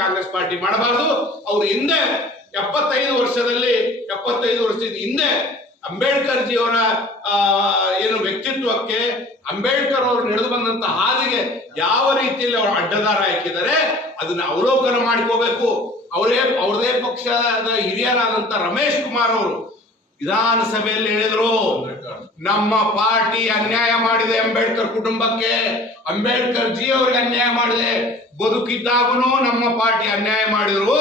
Congress party ಮಾಡಬಾರದು. ಅವ್ರು ಹಿಂದೆ ಎಪ್ಪತ್ತೈದು ವರ್ಷದಲ್ಲಿ, ಎಪ್ಪತ್ತೈದು ವರ್ಷದ ಹಿಂದೆ ಅಂಬೇಡ್ಕರ್ ಜಿಯವರ ಏನು ವ್ಯಕ್ತಿತ್ವಕ್ಕೆ ಅಂಬೇಡ್ಕರ್ ಅವರು ನಡೆದು ಬಂದಂತ ಹಾದಿಗೆ ಯಾವ ರೀತಿಯಲ್ಲಿ ಅವರು ಅಡ್ಡದಾರ ಹಾಕಿದ್ದಾರೆ, ಅದನ್ನ ಅವಲೋಕನ ಮಾಡ್ಕೋಬೇಕು. ಅವರೇ, ಅವ್ರದೇ ಪಕ್ಷದ ಹಿರಿಯರಾದಂತ ರಮೇಶ್ ಕುಮಾರ್ ಅವರು ವಿಧಾನಸಭೆಯಲ್ಲಿ ಹೇಳಿದ್ರು, ನಮ್ಮ ಪಾರ್ಟಿ ಅನ್ಯಾಯ ಮಾಡಿದೆ ಅಂಬೇಡ್ಕರ್ ಕುಟುಂಬಕ್ಕೆ. ಅಂಬೇಡ್ಕರ್ ಜಿ ಅವರಿಗೆ ಅನ್ಯಾಯ ಮಾಡಿದೆ. ಬದುಕಿದ್ದಾಗೂ ನಮ್ಮ ಪಾರ್ಟಿ ಅನ್ಯಾಯ ಮಾಡಿದ್ರು.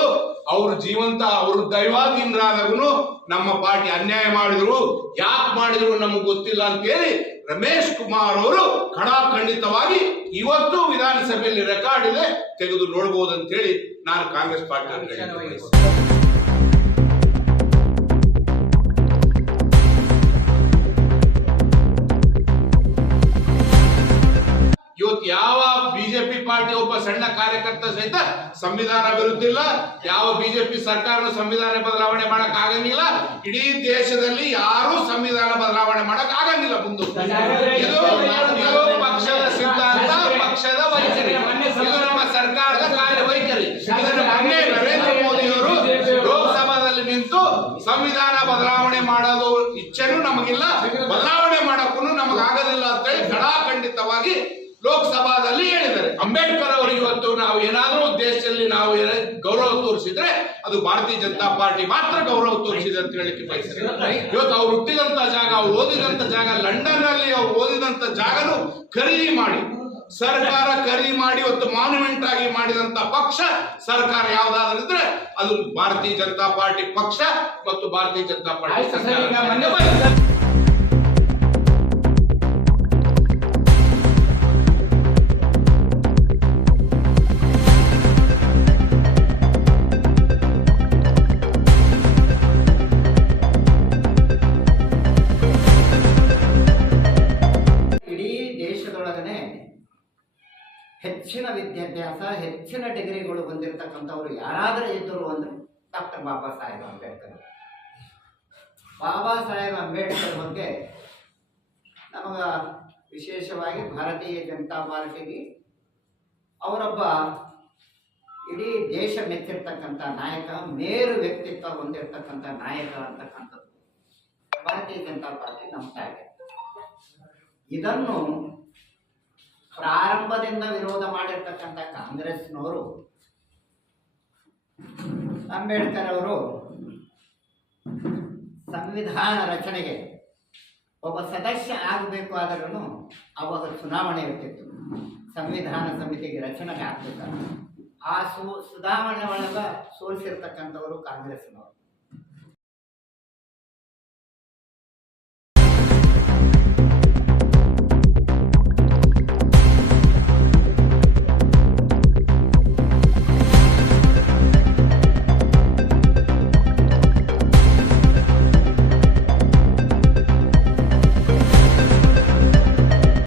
ಅವರು ಜೀವಂತ, ಅವರು ದೈವಾಧೀನರಾದಾಗೂ ನಮ್ಮ ಪಾರ್ಟಿ ಅನ್ಯಾಯ ಮಾಡಿದ್ರು. ಯಾಕೆ ಮಾಡಿದ್ರು ನಮಗೆ ಗೊತ್ತಿಲ್ಲ ಅಂತೇಳಿ ರಮೇಶ್ ಕುಮಾರ್ ಅವರು ಖಡಾಖಂಡಿತವಾಗಿ ಇವತ್ತು ವಿಧಾನಸಭೆಯಲ್ಲಿ ರೆಕಾರ್ಡ್ ಇದೆ, ತೆಗೆದು ನೋಡಬಹುದು ಅಂತ ಹೇಳಿ ನಾನು ಕಾಂಗ್ರೆಸ್ ಪಾರ್ಟಿ ಕಾರ್ಯಕರ್ತ ಸಹಿತ ಸಂವಿಧಾನ ವಿರುದ್ಧ ಯಾವ ಬಿಜೆಪಿ ಸರ್ಕಾರ ಸಂವಿಧಾನ ಬದಲಾವಣೆ ಮಾಡಕ್ ಆಗಂಗಿಲ್ಲ. ಇಡೀ ದೇಶದಲ್ಲಿ ಯಾರು ಸಂವಿಧಾನ ಬದಲಾವಣೆ ಮಾಡಕ್ ಆಗಂಗಿಲ್ಲ ಮುಂದೆ ಪಕ್ಷದ ಸಿದ್ಧಾಂತ, ಪಕ್ಷದ ವೈಖರಿ. ಇದು ನಮ್ಮ ಸರ್ಕಾರದ ಕಾರ್ಯವೈಖರಿ. ಇದನ್ನು ಮೊನ್ನೆ ನರೇಂದ್ರ ಮೋದಿ ಅವರು ಲೋಕಸಭಾದಲ್ಲಿ ನಿಂತು ಸಂವಿಧಾನ ಬದಲಾವಣೆ ಮಾಡೋದು ಇಚ್ಛೆನೂ ನಮಗಿಲ್ಲ. ಬದಲಾವಣೆ ಮಾಡಕ್ಕೂ ನಮಗಾಗಲಿಲ್ಲ ಅಂತ ಹೇಳಿ ಖಡಾಖಂಡಿತವಾಗಿ ಲೋಕಸಭಾದಲ್ಲಿ ಹೇಳಿದ್ದಾರೆ. ಅಂಬೇಡ್ಕರ್ ಅವರು ಇವತ್ತು ನಾವು ಏನಾದರೂ ದೇಶದಲ್ಲಿ ನಾವು ಗೌರವ ತೋರಿಸಿದ್ರೆ ಅದು ಭಾರತೀಯ ಜನತಾ ಪಾರ್ಟಿ ಮಾತ್ರ ಗೌರವ ತೋರಿಸಿದೆ ಅಂತ ಹೇಳಲಿಕ್ಕೆ ಬಯಸ್ತಾರೆ ಇವತ್ತು ಅವ್ರು ಹುಟ್ಟಿದಂತ ಜಾಗ ಅವ್ರು ಓದಿದಂತ ಜಾಗ ಲಂಡನ್ ಅಲ್ಲಿ ಅವ್ರು ಓದಿದಂತ ಜಾಗನು ಖರೀದಿ ಮಾಡಿ. ಸರ್ಕಾರ ಖರೀದಿ ಮಾಡಿ ಇವತ್ತು ಮಾನ್ಯುಮೆಂಟ್ ಆಗಿ ಮಾಡಿದಂತ ಪಕ್ಷ ಸರ್ಕಾರ ಯಾವ್ದಾದ್ರಿದ್ರೆ ಅದು ಭಾರತೀಯ ಜನತಾ ಪಾರ್ಟಿ ಪಕ್ಷ ಮತ್ತು ಭಾರತೀಯ ಜನತಾ ಪಾರ್ಟಿ ಸರ್ಕಾರ. ಹೆಚ್ಚಿನ ವಿದ್ಯಾಭ್ಯಾಸ, ಹೆಚ್ಚಿನ ಡಿಗ್ರಿಗಳು ಹೊಂದಿರತಕ್ಕಂಥವ್ರು ಯಾರಾದರೂ ಇದ್ದರು ಅಂದ್ರೆ ಡಾಕ್ಟರ್ ಬಾಬಾ ಸಾಹೇಬ್ ಅಂಬೇಡ್ಕರ್. ಬಾಬಾ ಸಾಹೇಬ್ ಅಂಬೇಡ್ಕರ್ ಬಗ್ಗೆ ನಮಗ ವಿಶೇಷವಾಗಿ ಭಾರತೀಯ ಜನತಾ ಪಾರ್ಟಿಗೆ ಅವರೊಬ್ಬ ಇಡೀ ದೇಶ ಮೆಚ್ಚಿರ್ತಕ್ಕಂಥ ನಾಯಕ, ಮೇರು ವ್ಯಕ್ತಿತ್ವ ಹೊಂದಿರತಕ್ಕಂಥ ನಾಯಕ ಅಂತಕ್ಕಂಥದ್ದು ಭಾರತೀಯ ಜನತಾ ಪಾರ್ಟಿ ನಮ್ಮ ಇದೆ ಇದನ್ನು ಪ್ರಾರಂಭದಿಂದ ವಿರೋಧ ಮಾಡಿರ್ತಕ್ಕಂಥ ಕಾಂಗ್ರೆಸ್ನವರು ಅಂಬೇಡ್ಕರ್ ಅವರು ಸಂವಿಧಾನ ರಚನೆಗೆ ಒಬ್ಬ ಸದಸ್ಯ ಆಗಬೇಕು ಆದರೂ ಅವಾಗ ಚುನಾವಣೆ ಇರ್ತಿತ್ತು. ಸಂವಿಧಾನ ಸಮಿತಿಗೆ ರಚನೆಗೆ ಆಗ್ತಿತ್ತು. ಆ ಸು ಸುಧಾರಣೆ ಒಳಗ ಸೋಲಿಸಿರ್ತಕ್ಕಂಥವರು ಕಾಂಗ್ರೆಸ್ನವರು.